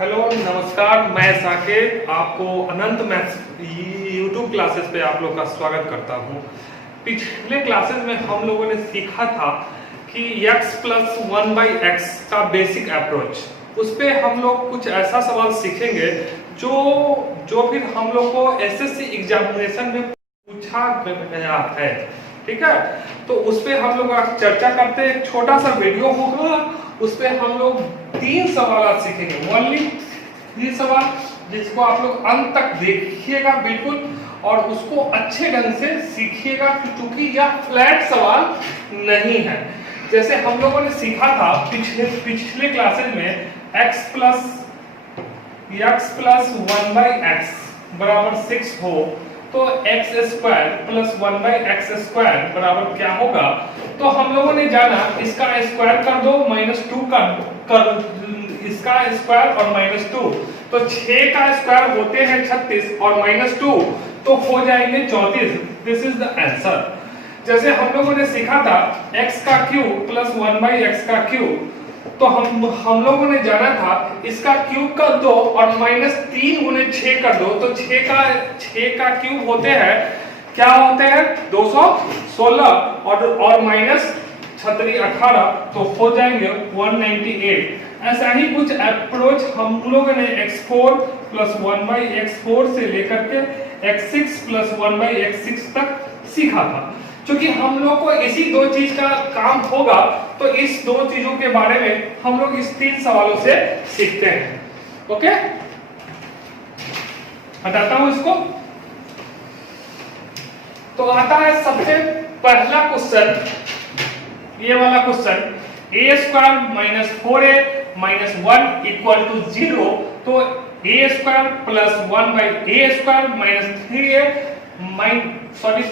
Hello नमस्कार, मैं साकेत आपको अनंत मैथ्स यूट्यूब क्लासेस पे आप लोग का स्वागत करता हूँ। पिछले क्लासेस में हम लोगों ने सीखा था कि x प्लस 1/x का बेसिक अप्रोच, उस पे हम लोग कुछ ऐसा सवाल सीखेंगे जो फिर हम लोग को एसएससी एग्जामिनेशन में पूछा गया है। ठीक है, तो उस पे हम लोग आज चर्चा करते हैं। एक छोटा सा वीडियो होगा, उस पे हम लोग 3 सवाल आज सीखेंगे। ओनली 3 सवाल, जिसको आप लोग अंत तक देखिएगा बिल्कुल, और उसको अच्छे ढंग से सीखिएगा, क्योंकि यह फ्लैट सवाल नहीं है। जैसे हम लोगों ने सीखा था पिछले क्लासेस में x प्लस 1/x बराबर 6 हो तो x स्क्वायर प्लस 1/x² बराबर क्या होगा। तो हम लोगों ने जाना इसका स्क्वायर कर दो, -2 कर इसका स्क्वायर और -2, तो 6 का स्क्वायर होते हैं 36 और -2 तो हो जाएंगे 34। This is the answer. जैसे हम लोगों ने सीखा था x का क्यूब प्लस 1/x का क्यूब, तो हम लोगों ने जाना था इसका क्यूब कर दो और -3 गुने 6 कर दो, तो 6 का क्यूब होते हैं, क्या होते हैं 216 और माइनस 18 तो हो जाएंगे 198। ऐसा ही कुछ अप्रोच हम लोगों ने x4 प्लस 1/x4 से लेकर के x6 प्लस 1/x6 तक सीखा था। क्योंकि हम लोग को इसी 2 चीज का काम होगा, तो इस 2 चीजों के बारे में हम लोग इस 3 सवालों से सीखते हैं। ओके, हटाता हूं इसको। तो आता है सबसे पहला क्वेश्चन, ये वाला क्वेश्चन, a² - 4a - 1 = 0, तो a² plus 1/a² - 3a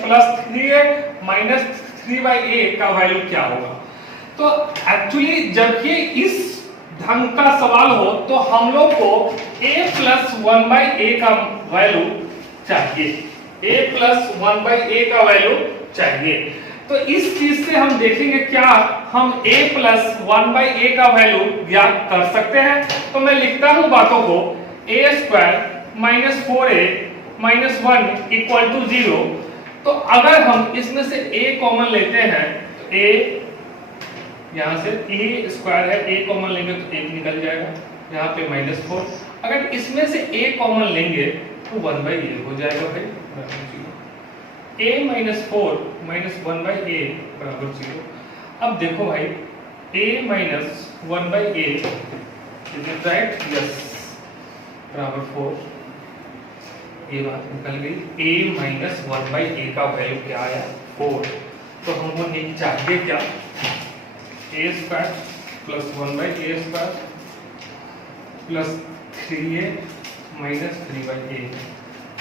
plus 3a minus 3/a का वैल्यू क्या होगा। तो एक्चुअली जब ये इस ढंग का सवाल हो तो हम लोग को a प्लस 1/a का वैल्यू चाहिए, a प्लस 1/a का वैल्यू चाहिए। तो इस चीज से हम देखेंगे क्या हम a प्लस 1/a का वैल्यू ज्ञात कर सकते हैं। तो मैं लिखता हूं बातों को, a² - 4a - 1 = 0। तो अगर हम इसमें से a कॉमन लेते हैं तो a, यहां से a² है, a कॉमन लेंगे तो 1 निकल जाएगा, यहाँ पे -4। अगर इसमें से a कॉमन लेंगे तो 1/a हो जाएगा भाई, a - 4 - 1/a बराबर 0। अब देखो भाई, a - 1/a is it right? Yes, बराबर 4। ये बात निकल गई। a - 1/a का वैल्यू क्या आया? 4। तो हमको नहीं चाहिए क्या, a² plus 1/a² plus 3a minus 3/a।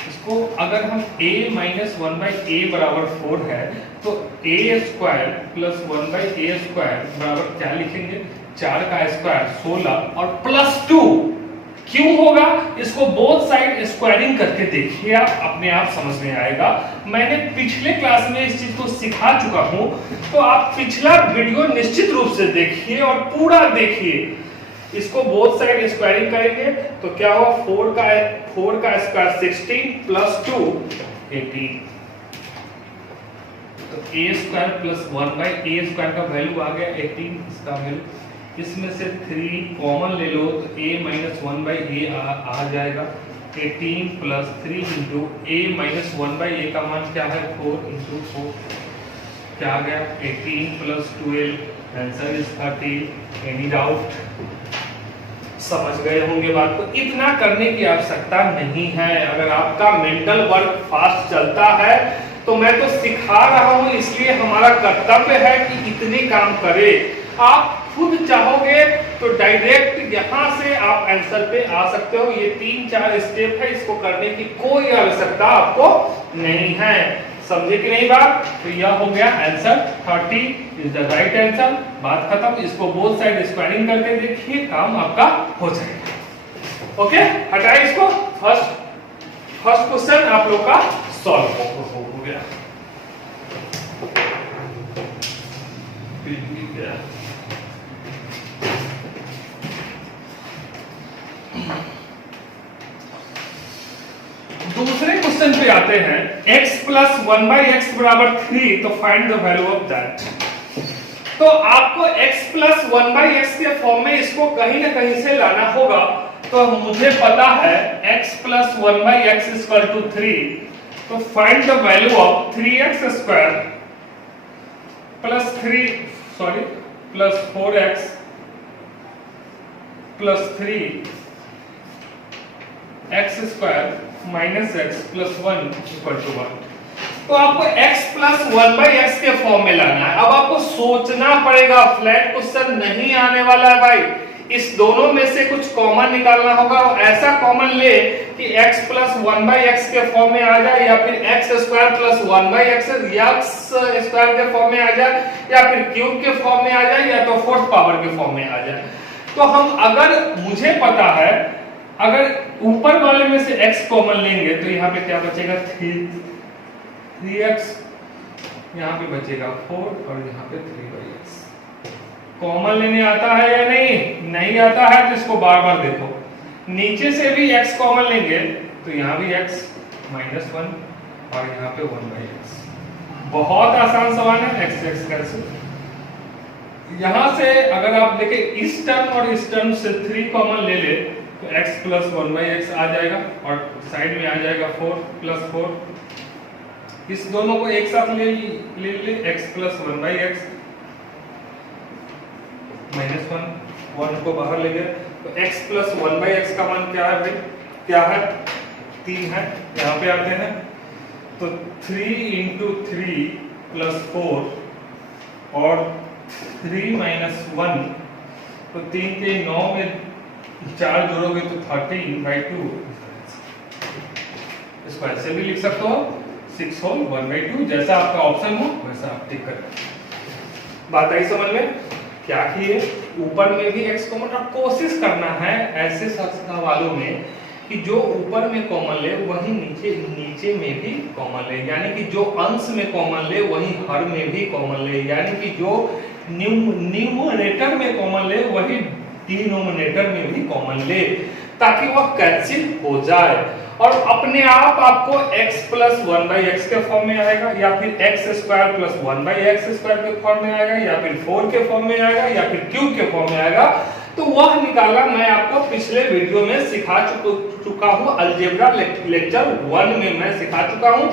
इसको अगर हम a - 1/a बराबर 4 है तो a² प्लस 1/a² बराबर क्या लिखेंगे, 4 का स्क्वायर 16 और प्लस 2 क्यों होगा। इसको बोथ साइड स्क्वायरिंग करके देखिए, आप अपने आप समझ में आएगा। मैंने पिछले क्लास में इस चीज को सिखा चुका हूं, तो आप पिछला वीडियो निश्चित रूप से देखिए और पूरा देखिए। इसको बोथ साइड स्क्वायरिंग करेंगे तो क्या होगा, 4 का स्क्वायर 16 प्लस 2 18। तो a² प्लस 1/a² का वैल्यू आ गया 18, इसका वैल्यू। इसमें से 3 कॉमन ले लो तो a - 1/a आ जाएगा। 18 प्लस 3 इंटू a - 1/a का मान क्या है, 4 इंटू 4 क्या आ गया, 18 plus 12, answer is 30। Any doubt? समझ गए होंगे बात को। इतना करने की आवश्यकता नहीं है। अगर आपका मेंटल वर्क फास्ट चलता है तो मैं तो सिखा रहा हूं, इसलिए हमारा कर्तव्य है कि इतने काम करें। आप खुद चाहोगे तो डायरेक्ट यहां से आप आंसर पे आ सकते हो। ये 3-4 स्टेप है, इसको करने की कोई आवश्यकता आपको नहीं है। समझे कि नहीं बात? तो यह हो गया answer, 30 is the right answer. बात खत्म। इसको बोथ साइड स्क्वायरिंग करके देखिए, काम आपका हो जाएगा। ओके, हटाए इसको। फर्स्ट क्वेश्चन आप लोग का सॉल्व हो गया। दूसरे क्वेश्चन पे आते हैं। x प्लस 1/x बराबर 3, तो find the value of that. तो आपको x प्लस 1/x के फॉर्म में इसको कहीं ना कहीं से लाना होगा। तो मुझे पता है x plus 1/x equal to 3, तो find the value of 3x square plus 4x plus 3 x square minus x plus 1 equal to 1। तो आपको x प्लस 1/x के फॉर्म में लाना है। अब आपको सोचना पड़ेगा, फ्लैट क्वेश्चन नहीं आने वाला है भाई। इस दोनों में से कुछ कॉमन निकालना होगा, और ऐसा कॉमन ले कि x प्लस 1/x के फॉर्म में आ जाए, या फिर x square plus 1/x x square के फॉर्म में आ जाए, या फिर क्यूब के फॉर्म में आ जाए, या तो फोर्थ पावर के फॉर्म में आ जाए। तो हम, अगर मुझे पता है, अगर ऊपर वाले में से x कॉमन लेंगे तो यहाँ पे क्या बचेगा 3x, यहाँ पे बचेगा 4 और यहाँ पे 3/x। कॉमन लेने आता है या नहीं आता है तो इसको बार बार देखो। नीचे से भी x कॉमन लेंगे तो यहाँ भी x माइनस 1 और यहाँ पे 1/x। बहुत आसान सवाल है, x कैंसिल। यहाँ से अगर आप देखें इस टर्म और इस टर्म से 3 कॉमन ले ले तो x प्लस 1/x आ जाएगा, और साइड में आ जाएगा 4 प्लस 4। इस दोनों को एक साथ ले x प्लस 1/x माइनस 1 को बाहर ले गए तो x प्लस 1/x का मान क्या है भाई? क्या है? 3 है। यहाँ पे आते हैं तो 3 into 3 प्लस 4 और 3 माइनस 1, तो 3 के 9 में 4 जोड़ोगे तो 13/2। इसको ऐसे भी लिख सकते हो 6 होल 1/2, जैसा आपका ऑप्शन हो वैसा आप टिक करें। बात आई समझ में? क्या किए, ऊपर में भी x कॉमन, और कोशिश करना है ऐसे सवालों में कि जो ऊपर में कॉमन ले वही नीचे में भी कॉमन ले, यानी कि जो अंश में कॉमन ले वही हर में भी कॉमन ले, यानी कि जो न्यूमरेटर में कॉमन ले वही डिनोमिनेटर में भी कॉमन ले, ताकि वह कैंसिल हो जाए और अपने आप आपको x प्लस 1/x के फॉर्म में आएगा, या फिर x square plus 1/x square के फॉर्म में आएगा, या फिर 4 के फॉर्म में आएगा, या फिर क्यूब के फॉर्म में आएगा। तो वह निकालना मैं आपको पिछले वीडियो में सिखा चुका हूं। अलजेब्रा लेक्चर 1 में मैं सिखा चुका हूं,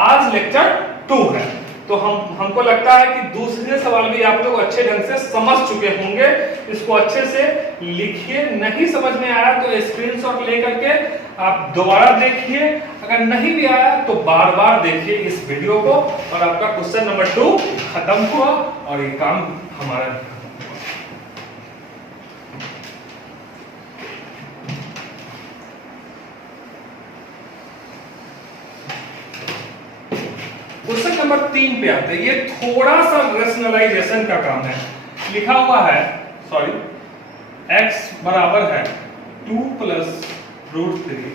आज लेक्चर 2 है। तो हमको लगता है कि दूसरे सवाल भी आप लोग अच्छे ढंग से समझ चुके होंगे। इसको अच्छे से लिखिए, नहीं समझ में आया तो स्क्रीनशॉट लेकर के आप दोबारा देखिए, अगर नहीं भी आया तो बार बार देखिए इस वीडियो को, और आपका क्वेश्चन नंबर 2 खत्म हुआ और ये काम हमारा। क्वेश्चन नंबर 3 पे आते हैं। ये थोड़ा सा रेशनलाइजेशन का काम है। लिखा हुआ है, x बराबर है 2 plus √3,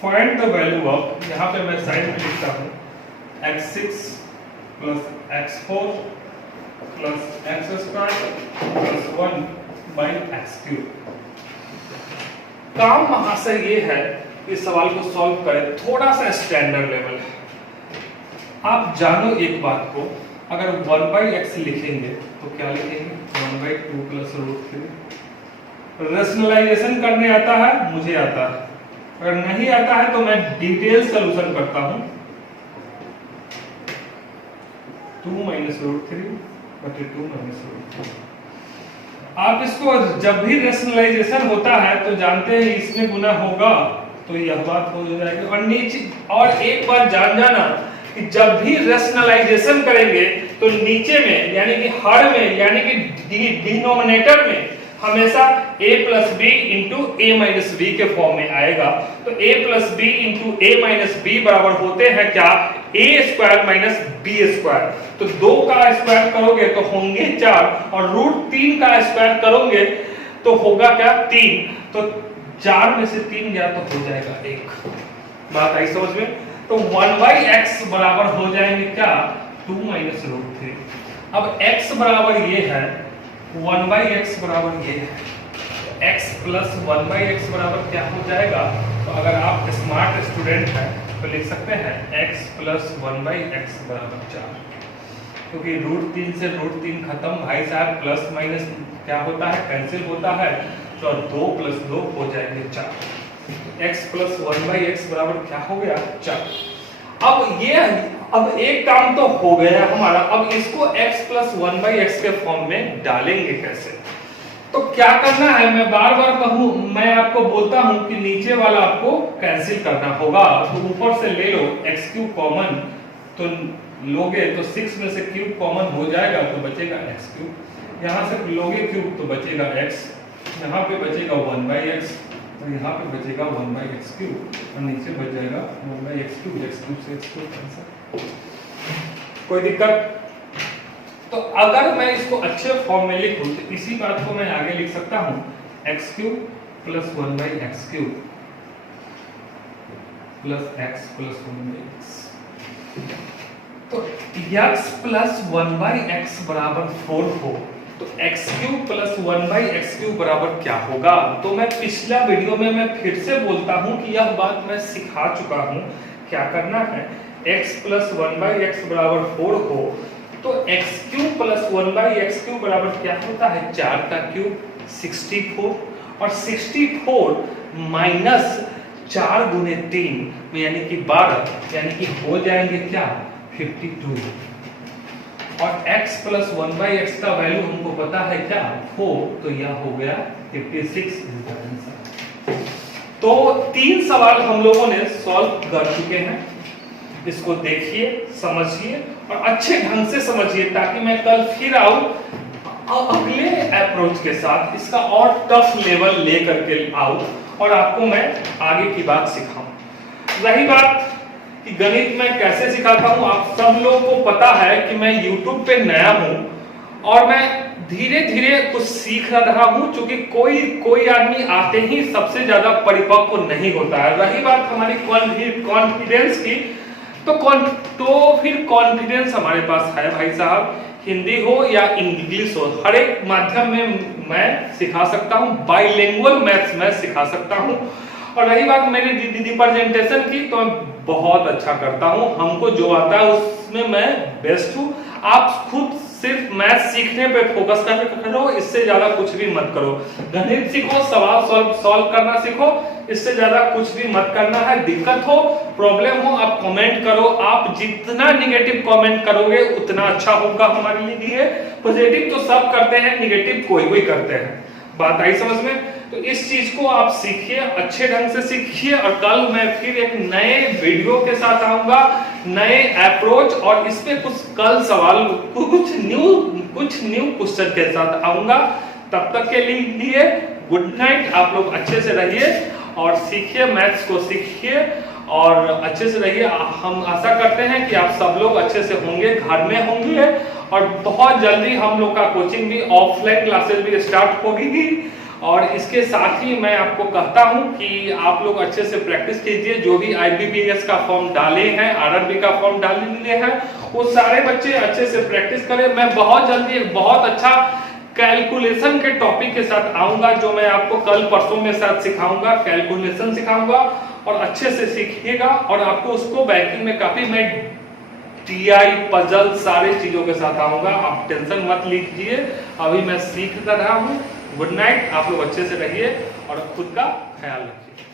find the value of, यहाँ पे मैं साइड में लिखता हूँ x6 plus x4 plus x square plus 1/x3। काम महाशय ये है कि सवाल को सॉल्व करें, थोड़ा सा स्टैंडर्ड लेवल है। आप जानो एक बात को, अगर 1/x लिखेंगे तो क्या लिखेंगे? 1/2 प्लस √3। रेशनलाइजेशन करने आता है? मुझे आता है। अगर नहीं आता है तो मैं डिटेल सॉल्यूशन करता हूं। 2 माइनस √3 बटे 2 माइनस √3। आप इसको जब भी रेशनलाइजेशन होता है तो जानते हैं इसमें गुना होगा तो यह बात हो जाएगी। और नीचे और एक बार जान जाना कि जब भी रेशनलाइजेशन करेंगे तो नीचे में यानी कि हर में यानी कि डिनोमिनेटर में हमेशा a plus B into A minus B के फॉर्म में आएगा। तो a plus B into A minus B बराबर होते हैं क्या? a square minus B square. तो 2 का स्क्वायर करोगे तो होंगे 4 और √3 का स्क्वायर करोगे तो होगा क्या? 3। तो 4 में से 3 गया तो हो जाएगा 1। बात आई समझ में? तो 1/x बराबर हो जाएंगे क्या? 2 माइनस √3। अब x बराबर ये है, 1/x बराबर ये है, x प्लस 1/x बराबर क्या हो जाएगा? तो अगर आप स्मार्ट स्टूडेंट हैं तो लिख सकते हैं x प्लस 1/x बराबर 4, क्योंकि √3 से √3 खत्म भाई साहब, प्लस माइनस क्या होता है, कैंसिल होता है, तो 2 + 2 हो जाएंगे 4। x प्लस 1/x बराबर क्या हो गया 4। अब एक काम तो हो गया हमारा, अब इसको x प्लस 1/x के फॉर्म में डालेंगे कैसे? तो क्या करना है, मैं बार बार कहूं, मैं आपको बोलता हूं कि नीचे वाला आपको कैंसिल करना होगा, तो ऊपर से ले लो x³ कॉमन, तो लोगे तो 6 में से क्यूब कॉमन हो जाएगा तो बचेगा x³, यहां से लोगे क्यूब तो बचेगा x, यहां पे बचेगा 1/x और यहाँ पे बचेगा 1/x³ और नीचे बच जाएगा 1/x³, x³ से x³ कैंसिल। कोई दिक्कत? तो अगर मैं इसको अच्छे फॉर्म में लिखूं तो इसी बात को मैं आगे लिख सकता हूं x³ + 1/x³ plus x plus 1/x। तो x प्लस 1/x बराबर 4 हो तो x³ प्लस 1/x³ बराबर क्या होगा? तो मैं पिछला वीडियो में मैं फिर से बोलता हूं कि यह बात मैं सिखा चुका हूं। क्या करना है, x प्लस 1/x बराबर 4 हो तो x³ प्लस 1/x³ बराबर क्या होता है, 4 का क्यूब 64, और 64 माइनस 4 गुने 3 यानी कि 12, यानी कि हो जाएंगे क्या 52, और x प्लस 1/x का वैल्यू हमको पता है क्या 4, तो यह हो गया 56 इसका आंसर। तो 3 सवाल हम लोगों ने सॉल्व कर चुके हैं, इसको देखिए, समझिए और अच्छे ढंग से समझिए ताकि मैं कल फिर आऊं अगले अप्रोच के साथ, इसका और टफ लेवल लेकर के आऊं और आपको मैं आगे की बात सिखाऊं। रही बात कि गणित में कैसे सिखाता हूं, आप सब लोगों को पता है कि मैं YouTube पे नया हूं और मैं धीरे धीरे कुछ सीख रहा हूं, क्योंकि कोई आदमी आते ही सबसे ज्यादा परिपक्व नहीं होता है। रही बात हमारी कॉन्फिडेंस की, तो फिर कॉन्फिडेंस हमारे पास है भाई साहब, हिंदी हो या इंग्लिश हो, हर एक माध्यम में मैं सिखा सकता हूं, बाइलिंगुअल मैथ्स में सिखा सकता हूं। और रही बात मेरी रिप्रेजेंटेशन की, तो मैं बहुत अच्छा करता हूं, हमको जो आता है उसमें मैं बेस्ट हूं। आप खुद सिर्फ मैथ सीखने पे फोकस करो, इससे ज्यादा कुछ भी मत करो। गणित सीखो, सवाल सॉल्व करना सीखो, इससे ज्यादा कुछ भी मत करना है। दिक्कत हो, प्रॉब्लम हो, आप कमेंट करो, आप जितना निगेटिव कमेंट करोगे उतना अच्छा होगा हमारे लिए। पॉजिटिव तो सब करते हैं, निगेटिव कोई करते हैं। बात आई समझ में? तो इस चीज को आप सीखिए, अच्छे ढंग से सीखिए, और कल मैं फिर एक नए वीडियो के साथ आऊंगा, नए अप्रोच, और इस पे कुछ कल सवाल, कुछ न्यू क्वेश्चन के साथ आऊंगा। तब तक के लिए गुड नाइट, आप लोग अच्छे से रहिए और सीखिए, मैथ्स को सीखिए और अच्छे से रहिए। हम आशा करते हैं कि आप सब लोग अच्छे से होंगे, घर में होंगे, और बहुत जल्दी हम लोग का कोचिंग भी, ऑफलाइन क्लासेस भी स्टार्ट होगी। और इसके साथ ही मैं आपको कहता हूं कि आप लोग अच्छे से प्रैक्टिस कीजिए, जो भी IBPS का फॉर्म डाले हैं, RRB का फॉर्म डाले हैं, वो सारे बच्चे अच्छे से प्रैक्टिस करें। मैं बहुत जल्दी एक बहुत अच्छा कैलकुलेशन के टॉपिक के साथ आऊंगा, जो मैं आपको कल परसों में साथ सिखाऊंगा, कैलकुलेशन सिखाऊंगा, और अच्छे से सीखिएगा। और आपको उसको बैंकिंग में काफी मैं TI पजल सारे चीजों के साथ आऊंगा, आप टेंशन मत लीजिए, अभी मैं सीख रहा हूं। गुड नाइट, आप लोग अच्छे से रहिए और खुद का ख्याल रखिए।